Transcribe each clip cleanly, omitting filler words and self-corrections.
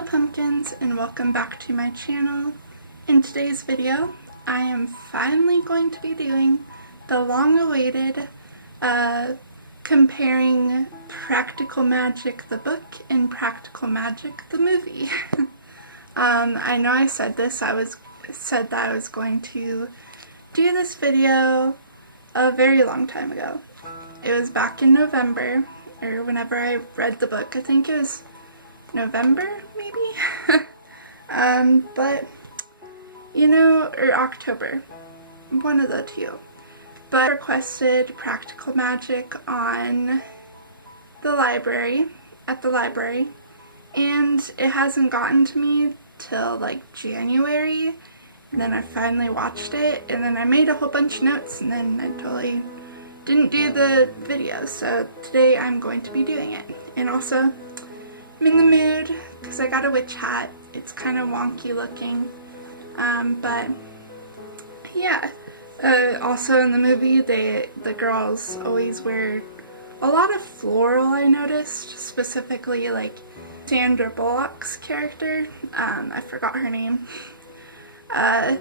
Hello pumpkins, and welcome back to my channel. In today's video, I am finally going to be doing the long-awaited comparing Practical Magic the book and Practical Magic the movie. I know I said this, said that I was going to do this video a very long time ago. It was back in November, or whenever I read the book. I think it was November, maybe? But, you know, or October, one of the two. But I requested Practical Magic on the library, at the library, and it hasn't gotten to me till like January, and then I finally watched it, and then I made a whole bunch of notes, and then I totally didn't do the video, so today I'm going to be doing it. And also, I'm in the mood because I got a witch hat. It's kind of wonky looking, but yeah. Also in the movie, the girls always wear a lot of floral, I noticed, specifically like Sandra Bullock's character. I forgot her name. I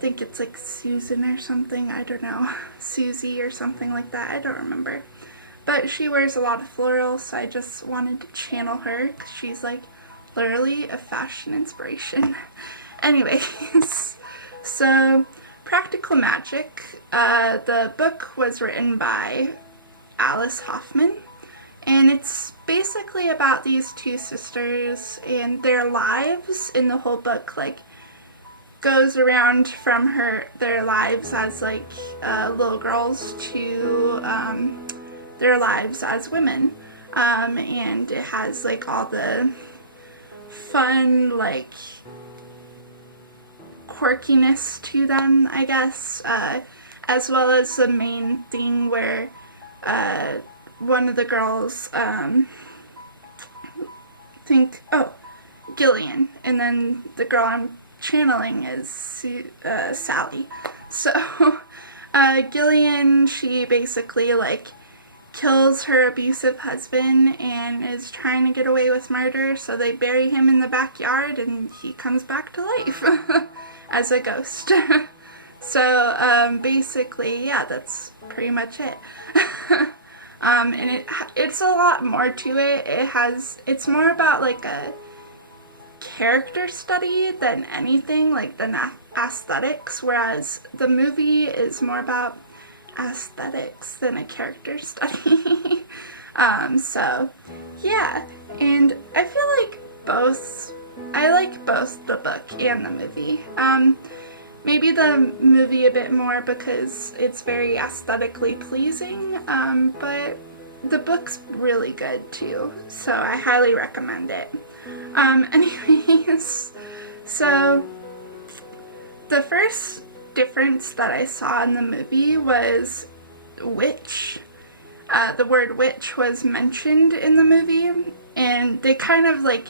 think it's like Susan or something, I don't know. Susie or something like that, I don't remember. But she wears a lot of floral, so I just wanted to channel her, because she's like literally a fashion inspiration. Anyways, so Practical Magic, the book was written by Alice Hoffman, and it's basically about these two sisters and their lives in the whole book, like goes around from their lives as like little girls to their lives as women, and it has like all the fun like quirkiness to them, I guess, as well as the main thing where one of the girls Gillian, and then the girl I'm channeling is Sally. So Gillian, she basically like kills her abusive husband and is trying to get away with murder, so they bury him in the backyard and he comes back to life as a ghost. So basically, yeah, that's pretty much it. And it's a lot more to it. It's more about like a character study than anything, like than aesthetics, whereas the movie is more about aesthetics than a character study. So yeah, and I feel like I like both the book and the movie. Maybe the movie a bit more because it's very aesthetically pleasing, but the book's really good too, so I highly recommend it. Anyways, so the first difference that I saw in the movie was witch. The word witch was mentioned in the movie, and they kind of like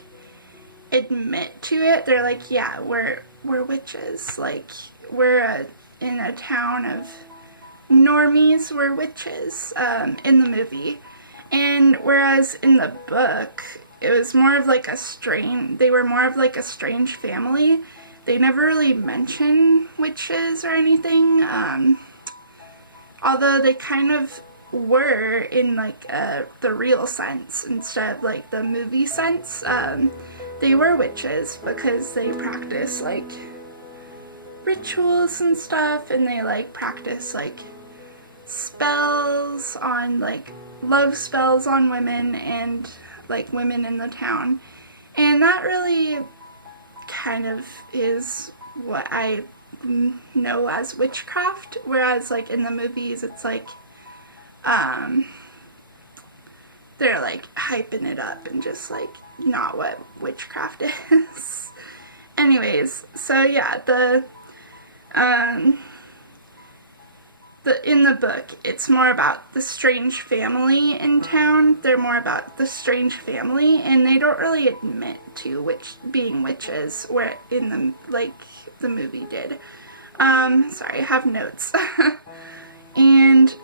admit to it. They're like, yeah, we're witches. Like, we're in a town of normies, we're witches, in the movie. And whereas in the book, it was more of like they were more of like a strange family. They never really mention witches or anything, although they kind of were in like the real sense instead of like the movie sense. They were witches because they practice like rituals and stuff, and they like practice like spells on like love spells on women and like women in the town, and that really kind of is what I know as witchcraft, whereas like in the movies it's like they're like hyping it up and just like not what witchcraft is. Anyways, so yeah, in the book, it's more about the strange family in town. They're more about the strange family, and they don't really admit to being witches, where in the movie did. Sorry, I have notes. And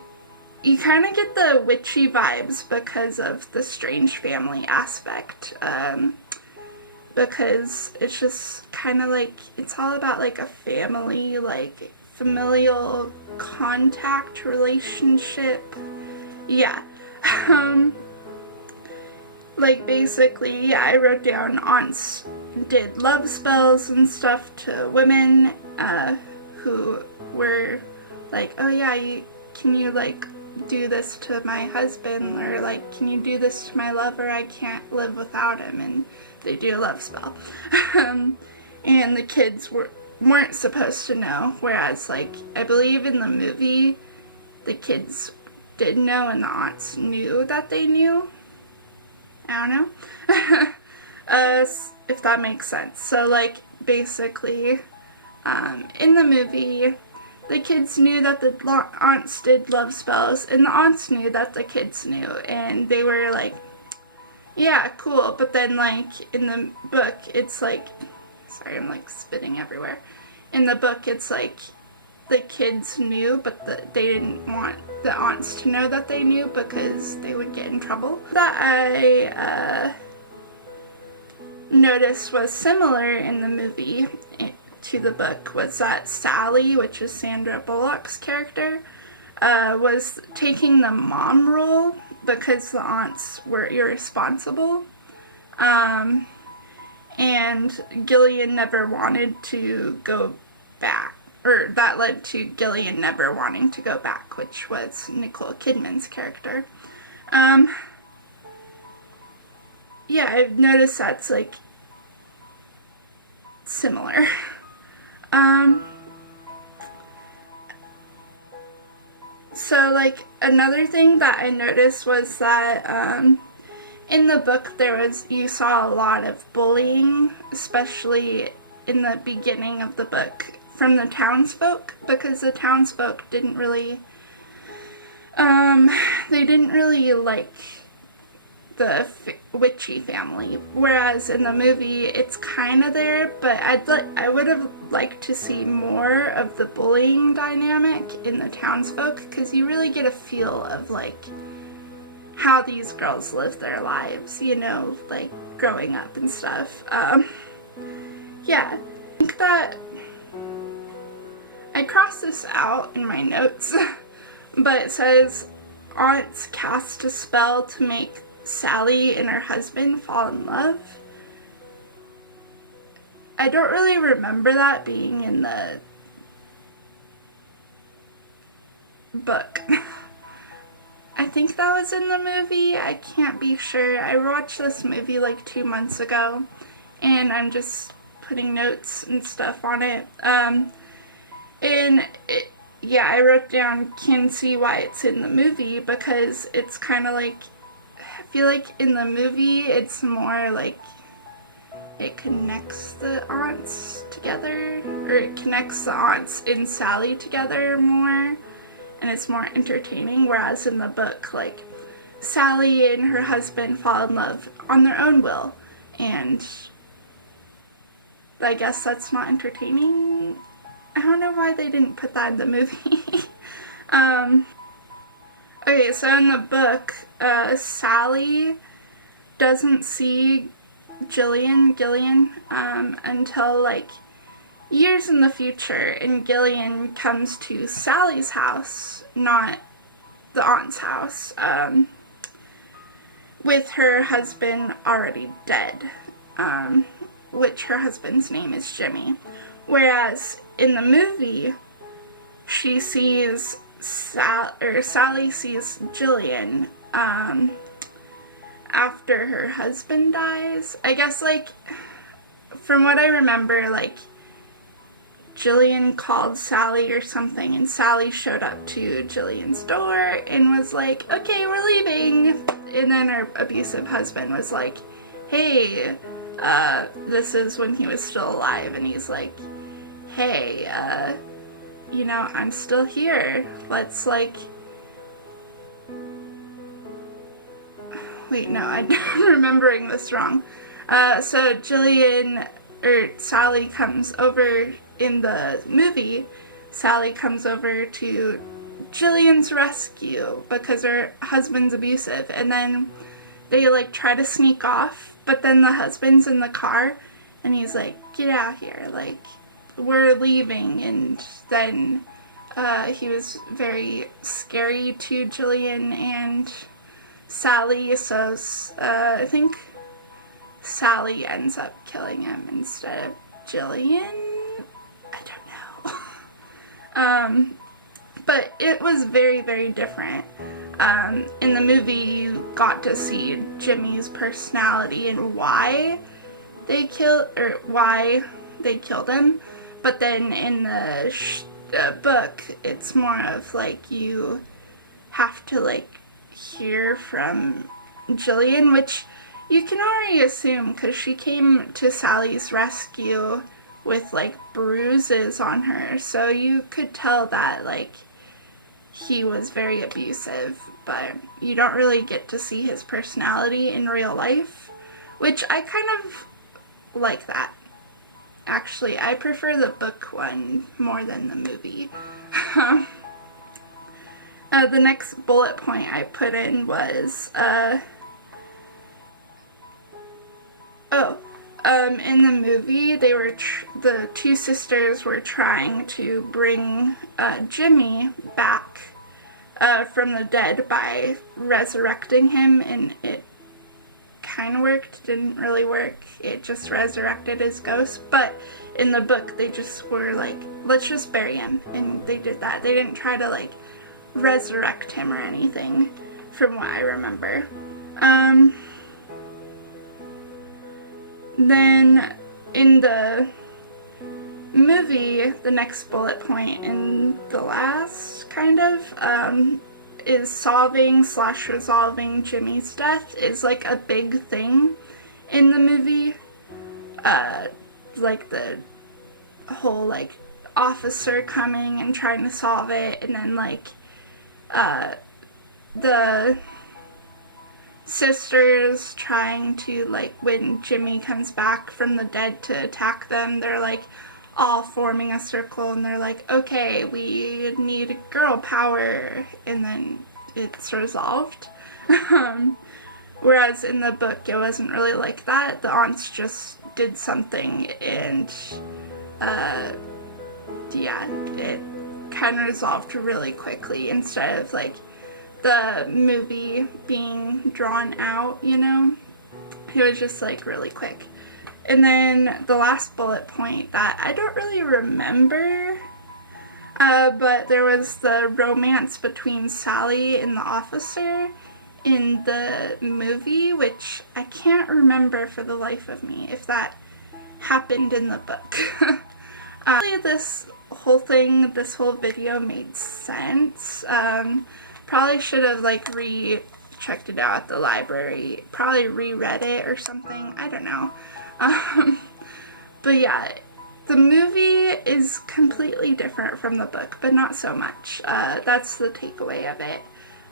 you kind of get the witchy vibes because of the strange family aspect. because it's just kind of like, it's all about like a family, like familial contact relationship. Yeah. Like basically, I wrote down aunts did love spells and stuff to women who were like, oh yeah, can you like do this to my husband, or like, can you do this to my lover, I can't live without him, and they do a love spell. And the kids weren't supposed to know, whereas like I believe in the movie the kids did know and the aunts knew that they knew. I don't know. If that makes sense. So like basically in the movie the kids knew that the aunts did love spells, and the aunts knew that the kids knew, and they were like, yeah, cool. But then like in the book it's like, sorry, I'm like spitting everywhere. In the book it's like the kids knew, but they didn't want the aunts to know that they knew because they would get in trouble. That I noticed was similar in the movie to the book was that Sally, which is Sandra Bullock's character, was taking the mom role because the aunts were irresponsible. And Gillian never wanted to go back. Or that led to Gillian never wanting to go back, which was Nicole Kidman's character. Yeah, I've noticed that's like similar. So like another thing that I noticed was that in the book you saw a lot of bullying, especially in the beginning of the book, from the townsfolk, because the townsfolk didn't really like the witchy family, whereas in the movie it's kind of there, but I would have liked to see more of the bullying dynamic in the townsfolk, because you really get a feel of like how these girls live their lives, you know, like growing up and stuff. Yeah, I think that I crossed this out in my notes, but it says aunts cast a spell to make Sally and her husband fall in love. I don't really remember that being in the book. I think that was in the movie. I can't be sure. I watched this movie like 2 months ago, and I'm just putting notes and stuff on it. Yeah, I wrote down, can see why it's in the movie, because it's kind of like, I feel like in the movie it's more like it connects the aunts together, or it connects the aunts and Sally together more, and it's more entertaining, whereas in the book, like, Sally and her husband fall in love on their own will, and I guess that's not entertaining. I don't know why they didn't put that in the movie. Okay, so in the book, Sally doesn't see Gillian until like years in the future, and Gillian comes to Sally's house, not the aunt's house, with her husband already dead, which her husband's name is Jimmy. Whereas in the movie, she sees Sally sees Gillian after her husband dies. I guess, like, from what I remember, like, Gillian called Sally or something, and Sally showed up to Gillian's door and was like, okay, we're leaving. And then her abusive husband was like, hey, this is when he was still alive, and he's like, hey, you know, I'm still here. Let's, like, wait, no, I'm remembering this wrong. So Sally comes over in the movie. Sally comes over to Gillian's rescue because her husband's abusive, and then they, like, try to sneak off, but then the husband's in the car, and he's like, get out here, like, we're leaving. And then he was very scary to Jillian and Sally, so I think Sally ends up killing him instead of Jillian. I don't know. But it was very, very different. In the movie, you got to see Jimmy's personality and why they killed him. But then in the book, it's more of like you have to like hear from Jillian, which you can already assume because she came to Sally's rescue with like bruises on her, so you could tell that like he was very abusive, but you don't really get to see his personality in real life, which I kind of like that. Actually, I prefer the book one more than the movie. The next bullet point I put in was, in the movie, the two sisters were trying to bring Jimmy back from the dead by resurrecting him, and it kind of worked, didn't really work. It just resurrected his ghost, but in the book they just were like, let's just bury him, and they did that. They didn't try to like resurrect him or anything, from what I remember. Then in the movie, the next bullet point in the last kind of is solving/resolving Jimmy's death is like a big thing in the movie. Like the whole like officer coming and trying to solve it, and then like the sisters trying to, like, when Jimmy comes back from the dead to attack them, they're like all forming a circle and they're like, okay, we need girl power, and then it's resolved. Whereas in the book it wasn't really like that. The aunts just did something and yeah, it kind of resolved really quickly instead of like the movie being drawn out, you know? It was just like really quick. And then the last bullet point that I don't really remember, but there was the romance between Sally and the officer in the movie, which I can't remember for the life of me if that happened in the book. This whole video made sense. Probably should have like checked it out at the library, probably reread it or something, I don't know. But yeah, the movie is completely different from the book, but not so much. That's the takeaway of it.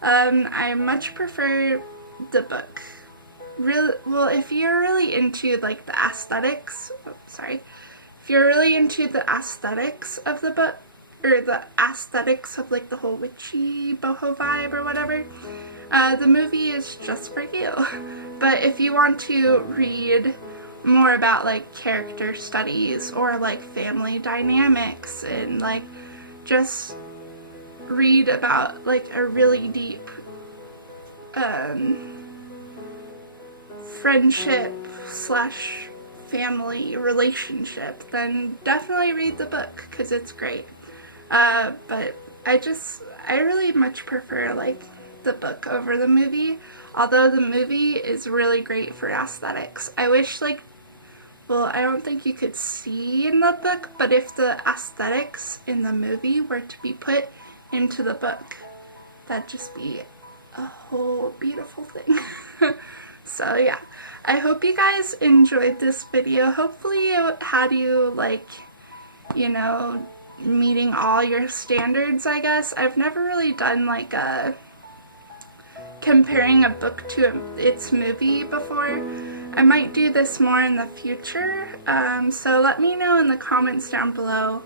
I much prefer the book. Well, if you're really into like the aesthetics, if you're really into the aesthetics of the book, or the aesthetics of like the whole witchy boho vibe or whatever, the movie is just for you. But if you want to read more about like character studies or like family dynamics and like just read about like a really deep friendship slash family relationship, then definitely read the book because it's great. But I really much prefer like the book over the movie, although the movie is really great for aesthetics. I wish like, well, I don't think you could see in the book, but if the aesthetics in the movie were to be put into the book, that'd just be a whole beautiful thing. So yeah, I hope you guys enjoyed this video. Hopefully it had you like, you know, meeting all your standards, I guess. I've never really done like a comparing a book to its movie before. I might do this more in the future, so let me know in the comments down below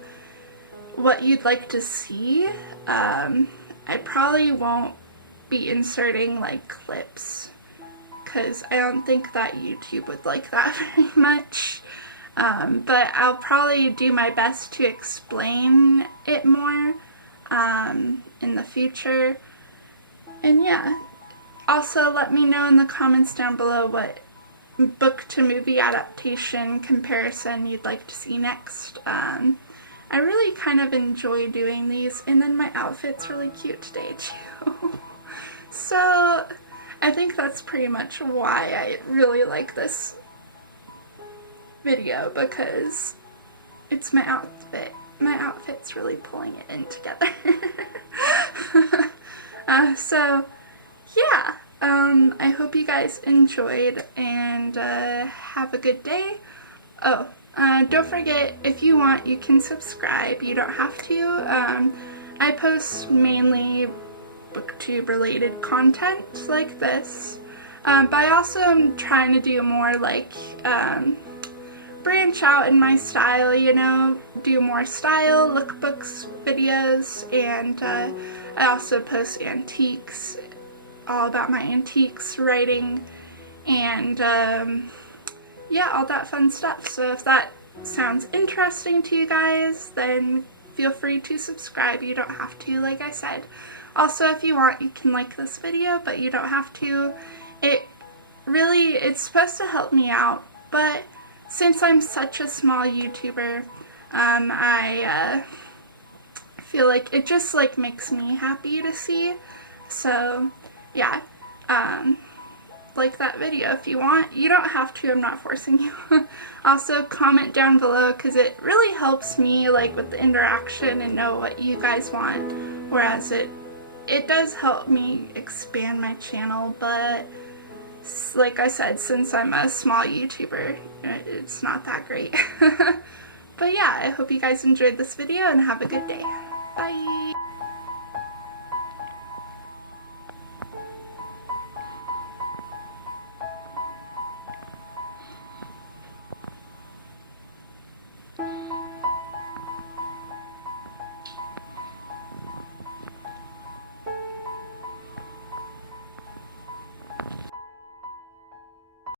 what you'd like to see. I probably won't be inserting like clips because I don't think that YouTube would like that very much. but I'll probably do my best to explain it more in the future. And yeah, also let me know in the comments down below what book to movie adaptation comparison you'd like to see next. I really kind of enjoy doing these, and then my outfit's really cute today too. So I think that's pretty much why I really like this video, because it's my outfit. My outfit's really pulling it in together. So yeah, I hope you guys enjoyed, and have a good day. Oh, don't forget, if you want, you can subscribe. You don't have to. I post mainly booktube related content like this, but I also am trying to do more like branch out in my style, you know, do more style lookbooks videos, and I also post antiques, all about my antiques writing, and yeah, all that fun stuff. So if that sounds interesting to you guys, then feel free to subscribe. You don't have to, like I said. Also, if you want, you can like this video, but you don't have to. It's supposed to help me out, but since I'm such a small YouTuber, I feel like it just like makes me happy to see. So yeah, like that video if you want. You don't have to, I'm not forcing you. Also comment down below, because it really helps me like with the interaction and know what you guys want, whereas it does help me expand my channel, but like I said, since I'm a small YouTuber, it's not that great. But yeah, I hope you guys enjoyed this video and have a good day. Bye!